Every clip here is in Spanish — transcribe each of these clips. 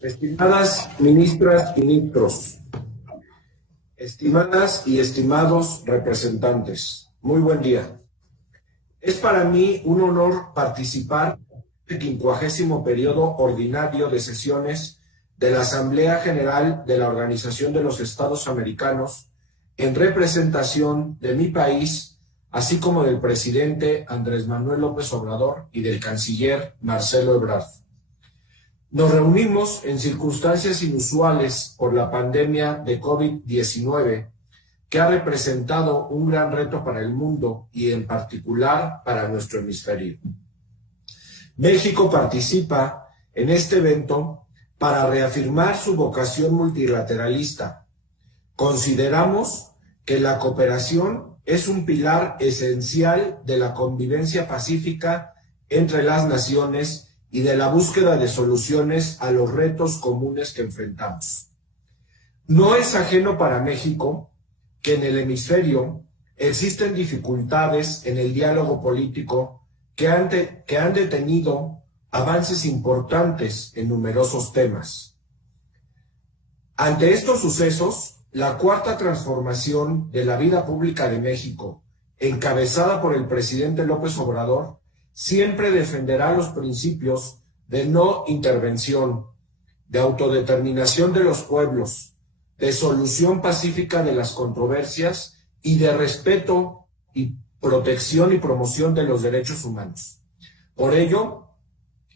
Estimadas ministras y ministros, estimadas y estimados representantes, muy buen día. Es para mí un honor participar en el 50º periodo ordinario de sesiones de la Asamblea General de la Organización de los Estados Americanos en representación de mi país, así como del presidente Andrés Manuel López Obrador y del canciller Marcelo Ebrard. Nos reunimos en circunstancias inusuales por la pandemia de COVID-19, que ha representado un gran reto para el mundo y en particular para nuestro hemisferio. México participa en este evento para reafirmar su vocación multilateralista. Consideramos que la cooperación es un pilar esencial de la convivencia pacífica entre las naciones y de la búsqueda de soluciones a los retos comunes que enfrentamos. No es ajeno para México que en el hemisferio existen dificultades en el diálogo político que han detenido avances importantes en numerosos temas. Ante estos sucesos, la cuarta transformación de la vida pública de México, encabezada por el presidente López Obrador, siempre defenderá los principios de no intervención, de autodeterminación de los pueblos, de solución pacífica de las controversias y de respeto y protección y promoción de los derechos humanos. Por ello,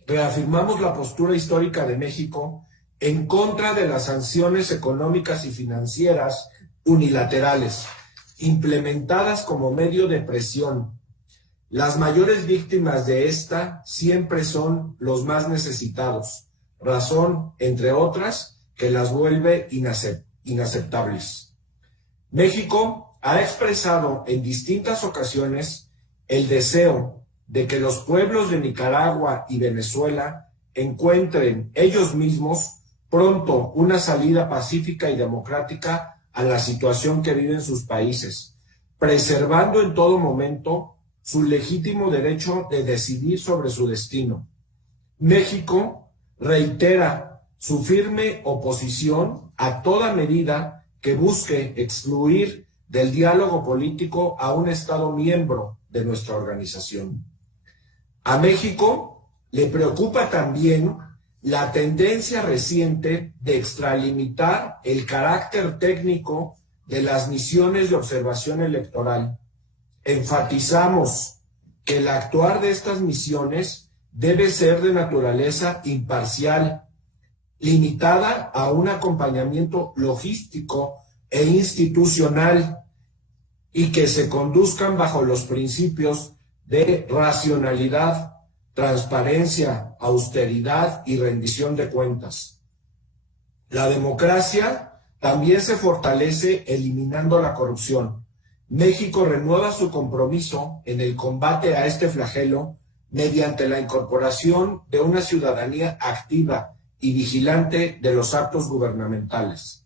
reafirmamos la postura histórica de México en contra de las sanciones económicas y financieras unilaterales, implementadas como medio de presión. Las mayores víctimas de esta siempre son los más necesitados, razón, entre otras, que las vuelve inaceptables. México ha expresado en distintas ocasiones el deseo de que los pueblos de Nicaragua y Venezuela encuentren ellos mismos pronto una salida pacífica y democrática a la situación que viven sus países, preservando en todo momento su legítimo derecho de decidir sobre su destino. México reitera su firme oposición a toda medida que busque excluir del diálogo político a un Estado miembro de nuestra organización. A México le preocupa también la tendencia reciente de extralimitar el carácter técnico de las misiones de observación electoral. Enfatizamos que el actuar de estas misiones debe ser de naturaleza imparcial, limitada a un acompañamiento logístico e institucional y que se conduzcan bajo los principios de racionalidad, transparencia, austeridad y rendición de cuentas. La democracia también se fortalece eliminando la corrupción. México renueva su compromiso en el combate a este flagelo mediante la incorporación de una ciudadanía activa y vigilante de los actos gubernamentales.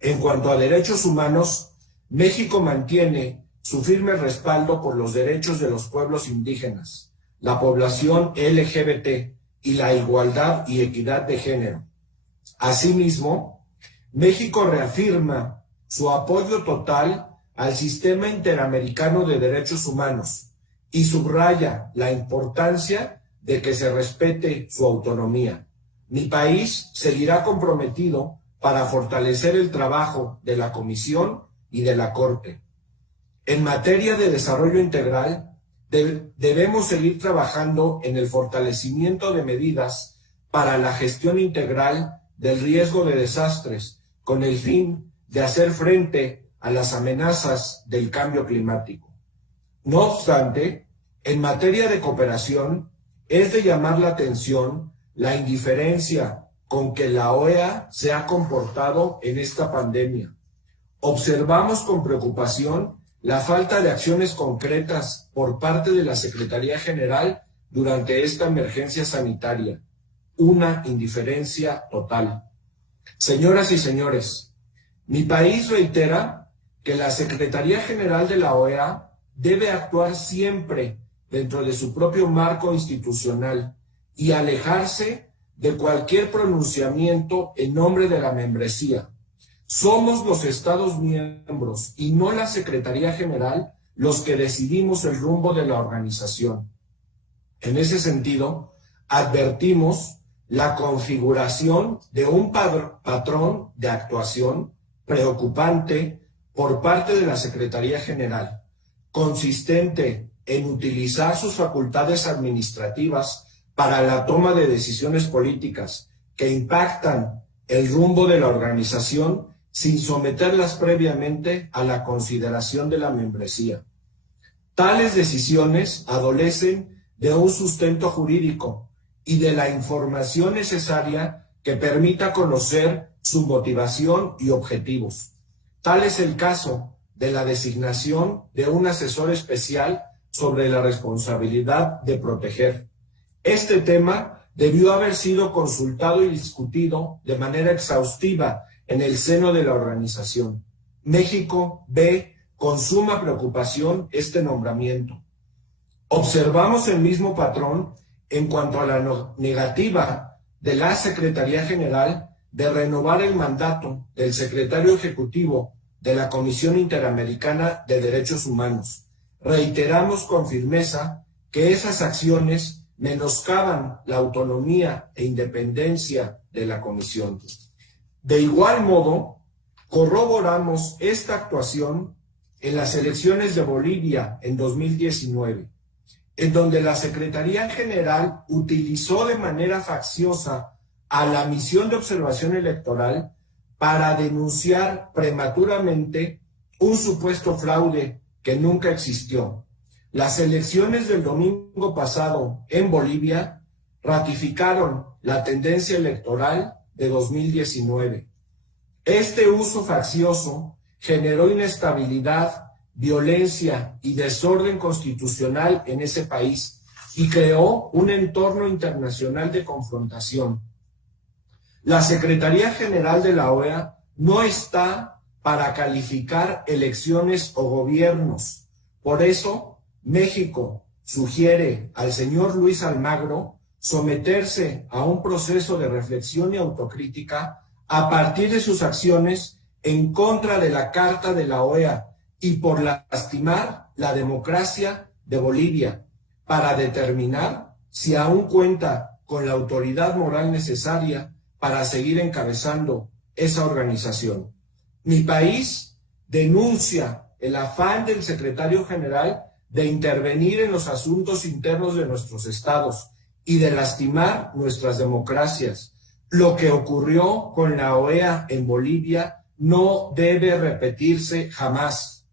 En cuanto a derechos humanos, México mantiene su firme respaldo por los derechos de los pueblos indígenas, la población LGBT y la igualdad y equidad de género. Asimismo, México reafirma su apoyo total al Sistema Interamericano de Derechos Humanos y subraya la importancia de que se respete su autonomía. Mi país seguirá comprometido para fortalecer el trabajo de la Comisión y de la Corte. En materia de desarrollo integral, debemos seguir trabajando en el fortalecimiento de medidas para la gestión integral del riesgo de desastres, con el fin de hacer frente a las amenazas del cambio climático. No obstante, en materia de cooperación, es de llamar la atención la indiferencia con que la OEA se ha comportado en esta pandemia. Observamos con preocupación la falta de acciones concretas por parte de la Secretaría General durante esta emergencia sanitaria. Una indiferencia total. Señoras y señores, mi país reitera que la Secretaría General de la OEA debe actuar siempre dentro de su propio marco institucional y alejarse de cualquier pronunciamiento en nombre de la membresía. Somos los Estados miembros y no la Secretaría General los que decidimos el rumbo de la organización. En ese sentido, advertimos la configuración de un patrón de actuación preocupante por parte de la Secretaría General, consistente en utilizar sus facultades administrativas para la toma de decisiones políticas que impactan el rumbo de la organización sin someterlas previamente a la consideración de la membresía. Tales decisiones adolecen de un sustento jurídico y de la información necesaria que permita conocer su motivación y objetivos. Tal es el caso de la designación de un asesor especial sobre la responsabilidad de proteger. Este tema debió haber sido consultado y discutido de manera exhaustiva en el seno de la organización. México ve con suma preocupación este nombramiento. Observamos el mismo patrón en cuanto a la negativa de la Secretaría General de renovar el mandato del secretario ejecutivo de la Comisión Interamericana de Derechos Humanos. Reiteramos con firmeza que esas acciones menoscaban la autonomía e independencia de la Comisión. De igual modo, corroboramos esta actuación en las elecciones de Bolivia en 2019, en donde la Secretaría General utilizó de manera facciosa a la misión de observación electoral para denunciar prematuramente un supuesto fraude que nunca existió. Las elecciones del domingo pasado en Bolivia ratificaron la tendencia electoral de 2019. Este uso faccioso generó inestabilidad, violencia y desorden constitucional en ese país y creó un entorno internacional de confrontación. La Secretaría General de la OEA no está para calificar elecciones o gobiernos. Por eso, México sugiere al señor Luis Almagro someterse a un proceso de reflexión y autocrítica a partir de sus acciones en contra de la Carta de la OEA y por lastimar la democracia de Bolivia, para determinar si aún cuenta con la autoridad moral necesaria para seguir encabezando esa organización. Mi país denuncia el afán del secretario general de intervenir en los asuntos internos de nuestros estados y de lastimar nuestras democracias. Lo que ocurrió con la OEA en Bolivia no debe repetirse jamás.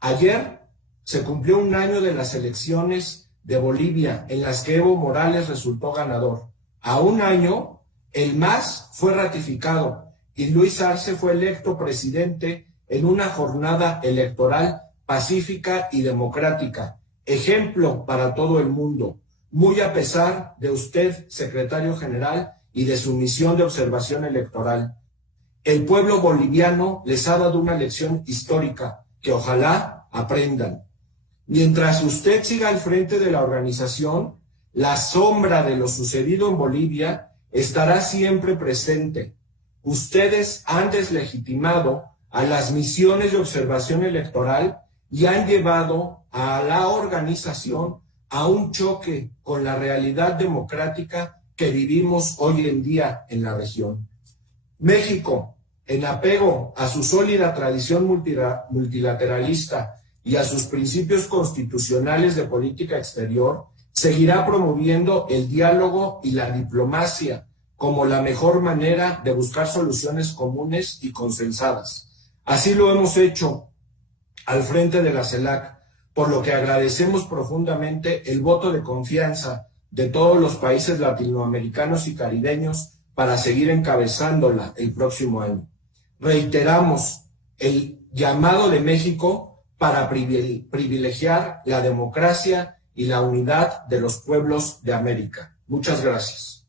Ayer se cumplió un año de las elecciones de Bolivia en las que Evo Morales resultó ganador. A un año, el MAS fue ratificado y Luis Arce fue electo presidente en una jornada electoral pacífica y democrática, ejemplo para todo el mundo, muy a pesar de usted, secretario general, y de su misión de observación electoral. El pueblo boliviano les ha dado una lección histórica que ojalá aprendan. Mientras usted siga al frente de la organización, la sombra de lo sucedido en Bolivia estará siempre presente. Ustedes han deslegitimado a las misiones de observación electoral y han llevado a la organización a un choque con la realidad democrática que vivimos hoy en día en la región. México, en apego a su sólida tradición multilateralista y a sus principios constitucionales de política exterior, seguirá promoviendo el diálogo y la diplomacia como la mejor manera de buscar soluciones comunes y consensadas. Así lo hemos hecho al frente de la CELAC, por lo que agradecemos profundamente el voto de confianza de todos los países latinoamericanos y caribeños para seguir encabezándola el próximo año. Reiteramos el llamado de México para privilegiar la democracia y la unidad de los pueblos de América. Muchas gracias.